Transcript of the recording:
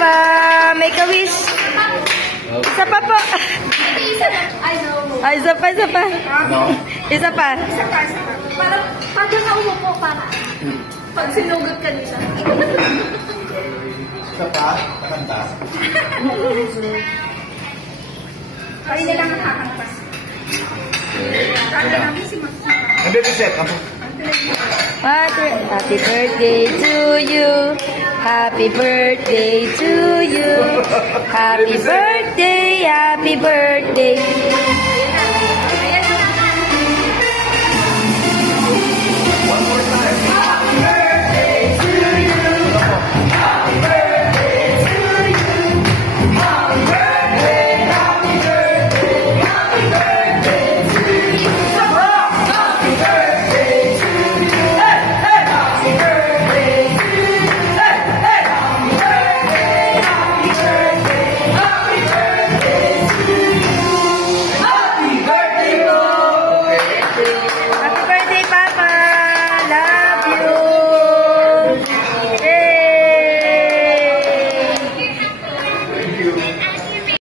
pa. Make a wish. Isa pa po. Ay, isa pa, isa pa. Isa pa. Parang naumo po para. Pag sinugot ka nila. Isa pa? Kakanta? Kaya nila nakakantas. Kaya namin si Max. Hindi, reset. Happy birthday to you. Happy birthday to you. Happy birthday, happy birthday.